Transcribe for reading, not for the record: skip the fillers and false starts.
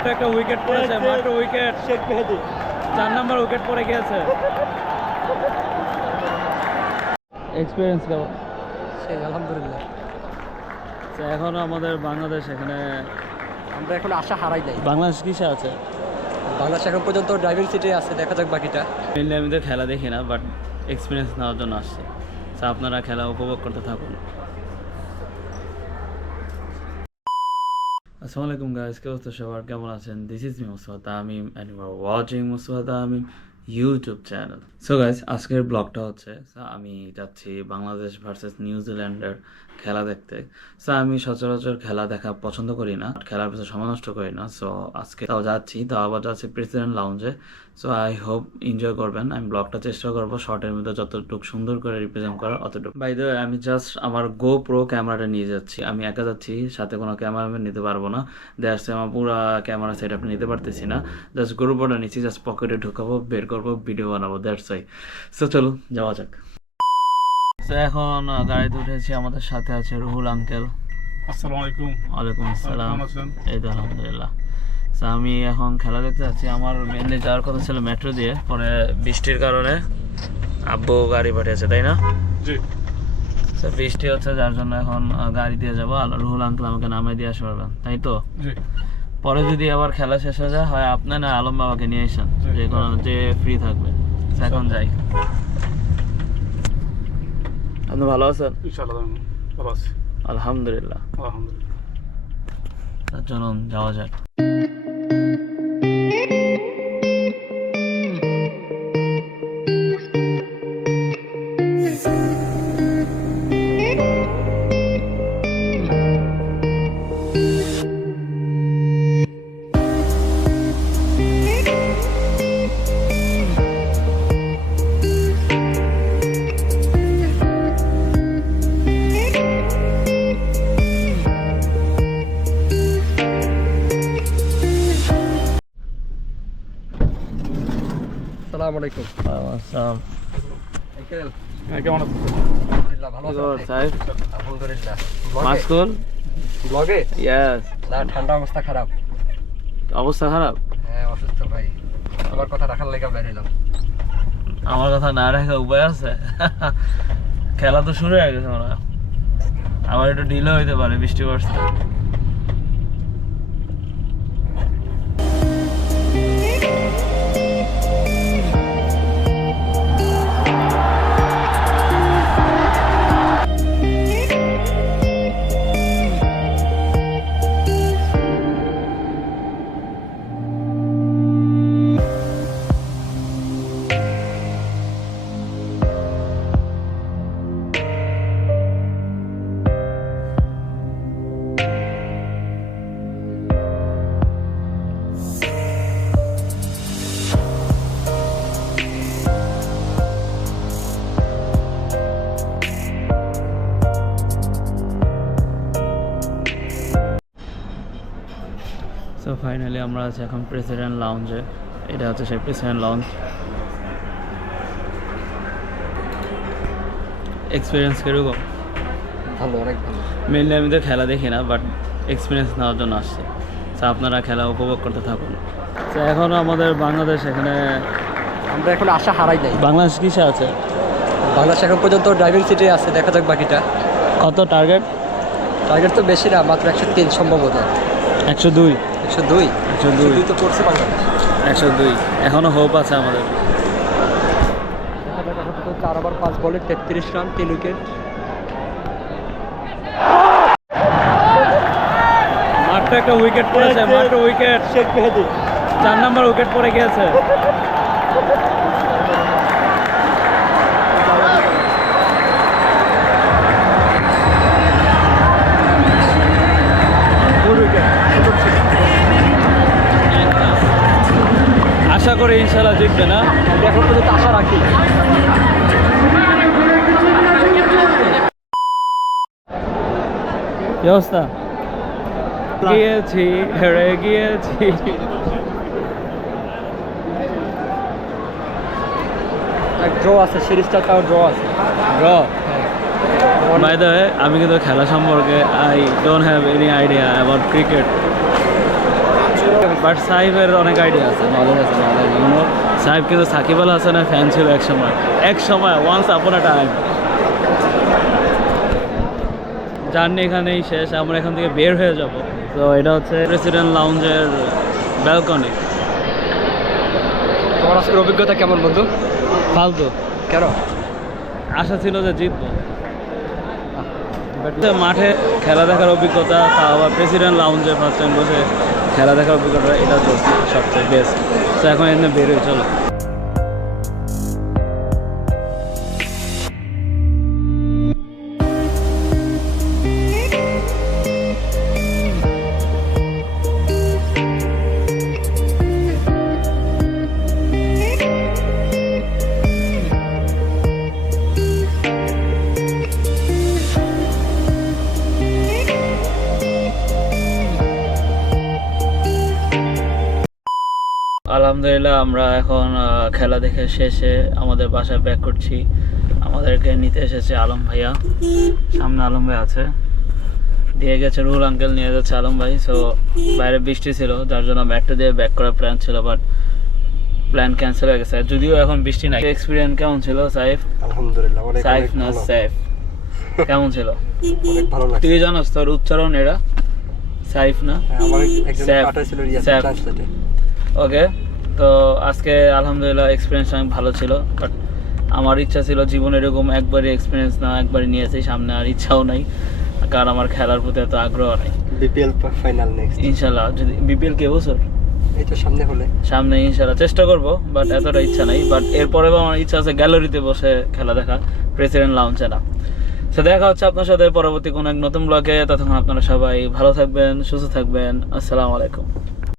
মাত্র একটা উইকেট পড়েছে, মাত্র উইকেট। শেখ মেহেদী 4 নম্বর উইকেট পড়ে গিয়েছে। এক্সপিরিয়েন্স কেমন? সেই আলহামদুলিল্লাহ। তো এখনো আমাদের বাংলাদেশ এখানে, আমরা এখন আশা হারাই নাই। বাংলাদেশ কিসে আছে? বাংলাদেশ এখন পর্যন্ত ড্রাইভিং সিটে আছে, দেখা যাক বাকিটা। মেনলি আমি তো খেলা দেখি না, বাট এক্সপিরিয়েন্স নেওয়ার জন্য আসছে। তো আপনারা খেলা উপভোগ করতে থাকুন। আসসালামু আলাইকুম গাইস, কে অবস্থা সবার, কেমন আছেন? This is me Musfat Tamim and you are watching Musfat Tamim YouTube channel. So guys, আজকের ব্লগটা হচ্ছে আমি যাচ্ছি বাংলাদেশ ভার্সেস নিউজিল্যান্ডের খেলা দেখতে। সো আমি সচরাচর খেলা দেখা পছন্দ করি না, খেলার পিছনে সময় নষ্ট করি না। সো আজকে তাও যাচ্ছি, তাও আবার যাচ্ছি প্রেসিডেন্ট লাউঞ্জে। সো আই হোপ এনজয় করবেন। আমি ব্লগটা চেষ্টা করবো শর্টের মধ্যে যতটুকু সুন্দর করে রিপ্রেজেন্ট করার অতটুকু। বাই দ্য ওয়ে, আমি জাস্ট আমার গো প্রো ক্যামেরাটা নিয়ে যাচ্ছি। আমি একা যাচ্ছি, সাথে কোনো ক্যামেরাম্যান নিতে পারবো না। দ্যাটস আমার পুরো ক্যামেরা সেট আপ নিতে পারতেছি না। জাস্ট গো প্রোটা নিচ্ছি, জাস্ট পকেটে ঢুকাবো, বের করবো, ভিডিও বানাবো, দ্যাটস ওয়াই। সো চলো যাওয়া যাক। তো এখন গাড়িতে উঠেছি, আমাদের সাথে আছে রুহুল আঙ্কেল। আসসালামু আলাইকুম। ওয়ালাইকুম আসসালাম। কেমন আছেন? এই তো আলহামদুলিল্লাহ। তো আমি এখন খেলা দেখতে যাচ্ছি। আমার মেনলি যাওয়ার কথা ছিল মেট্রো দিয়ে, পরে বৃষ্টির কারণে আব্বু গাড়ি পাঠিয়েছে, তাই না? জি। তো বৃষ্টি হচ্ছে, যার জন্য এখন গাড়ি দিয়ে যাবো। আর রুহুল আঙ্কেল আমাকে নামিয়ে দিয়ে আসতে পারবেন, তাই তো? জি। পরে যদি আবার খেলা শেষ হয়ে যায়, হয় আপনি না আলম বাবাকে নিয়ে আসেন, যে কোনো যে ফ্রি থাকবে। তো এখন যাই। আপনি ভালো আছেন? ইনশাআল্লাহ আমি ভালো আছি। আলহামদুলিল্লাহ। আলহামদুলিল্লাহ। চলুন যাওয়া যাক। আসসালামু আলাইকুম। আসসালাম। আঙ্কেল কেমন আছেন? আলহামদুলিল্লাহ ভালো আছি। সাহেব আলহামদুলিল্লাহ। মাস্কুল। ব্লগে ইয়েস। না, ঠান্ডা অবস্থা খারাপ। অবস্থা খারাপ? হ্যাঁ, অসুস্থ ভাই। আমার কথা রাখার লেগে বের হলাম। আমার কথা না রাখা উপায় আছে? খেলা তো শুরু হয়ে গেছে, মনে হয়। আবার একটু ডিলে হইতে পারে, বৃষ্টি পড়ছে। সো ফাইনালি আমরা আছি এখন প্রেসিডেন্ট লাউঞ্জে। এটা হচ্ছে সেই প্রেসিডেন্ট লাউঞ্জ। এক্সপিরিয়েন্স কীরকম? ভালো, অনেক ভালো। মেনলি আমি তো খেলা দেখি না, বাট এক্সপিরিয়েন্স নেওয়ার জন্য আসছে। তো আপনারা খেলা উপভোগ করতে থাকুন। তো এখনও আমাদের বাংলাদেশ এখানে, আমরা এখন আশা হারাই নাই। বাংলাদেশ কিসে আছে? বাংলাদেশ এখন পর্যন্ত ড্রাইভিং সিটে আছে, দেখা যাক বাকিটা। কত টার্গেট? টার্গেট তো বেশি না, মাত্র 103 সম্ভবত। 102। 102 102 তো পড়ছে বাংলাদেশ। 102 এখনও হোপ আছে আমাদের। দেখা যাক, আপাতত 4 ওভার 5 বলে 33 রান, 3 উইকেট। মাত্র একটা উইকেট পড়েছে, মাত্র উইকেট। শেখ মেহেদী 4 নম্বর উইকেট পড়ে গিয়েছে। আশা করি ইনশাল্লাহ জিতবে না? এখন পর্যন্ত আশা রাখি। কি অবস্থা? গিয়েছি, হেরে গিয়েছি। ড্র আছে, সিরিজটা তাও ড্র আছে। ড্র? বাই দ্য ওয়ে, আমি কিন্তু খেলা সম্পর্কে I don't have any idea about cricket. But সাইফের অনেক আইডিয়া আছে, নলেজ আছে। সাইফ কিন্তু সাকিব আল হাসানের ফ্যান ছিল এক সময় ওয়ান্স আপন আ টাইম। জার্নি এখানেই শেষ, আমরা এখান থেকে বের হয়ে যাব। তো এটা হচ্ছে প্রেসিডেন্ট লাউঞ্জের ব্যালকনি। তোমার আজকের অভিজ্ঞতা কেমন বন্ধু? ফালতু, কেন? আশা ছিল যে জিতবো। মাঠে খেলা দেখার অভিজ্ঞতা, তাও আবার প্রেসিডেন্ট লাউঞ্জে ফার্স্ট টাইম বসে খেলা দেখার অভিজ্ঞতা, এটা তো সবচেয়ে বেস্ট। তো এখন এখানে বেরোয়, চলো। আলহামদুলিল্লাহ আমরা এখন খেলা দেখে শেষে আমাদের বাসায় ব্যাক করছি। আমাদেরকে নিতে এসেছে আলম ভাইয়া, সামনে আলম ভাই আছে, দিয়ে গেছে রুহুল আঙ্কেল, নিয়ে যাচ্ছে আলম ভাই। সো বাইরে বৃষ্টি ছিল, যার জন্য ব্যাগটা দিয়ে ব্যাক করার প্ল্যান ছিল, বাট প্ল্যান ক্যান্সেল হয়ে গেছে। যদিও এখন বৃষ্টি নাই। এক্সপিরিয়েন্স কেমন ছিল সাইফ? আলহামদুলিল্লাহ অনেক সাইফ না সাইফ, কেমন ছিল? অনেক ভালো লাগছে। তুই জানোস তোর উচ্চারণ এটা সাইফ না আমার একজন স্যাফ, পাঠাইছিল রিয়া স্যাফ। ট্রান্সলেটে। ওকে, তো আজকে আলহামদুলিল্লাহ এক্সপিরিয়েন্স অনেক ভালো ছিল। বাট আমার ইচ্ছা ছিল জীবনে এরকম একবারই এক্সপিরিয়েন্স না, একবারই নিয়েছি, সামনে আর ইচ্ছাও নাই, কারণ আমার খেলার প্রতি এত আগ্রহ নেই। বিপিএল ফাইনাল নেক্সট ইনশাল্লাহ যদি বিপিএল কে বছর এই তো সামনে হলে সামনে ইনশাল্লাহ চেষ্টা করবো, বাট এতটা ইচ্ছা নাই। বাট এরপরে আমার ইচ্ছা আছে গ্যালারিতে বসে খেলা দেখা, প্রেসিডেন্ট লাউঞ্জে না। তো দেখা হচ্ছে আপনার সাথে পরবর্তী কোনো এক নতুন ব্লগে। ততক্ষণ আপনারা সবাই ভালো থাকবেন, সুস্থ থাকবেন। আসসালামু আলাইকুম।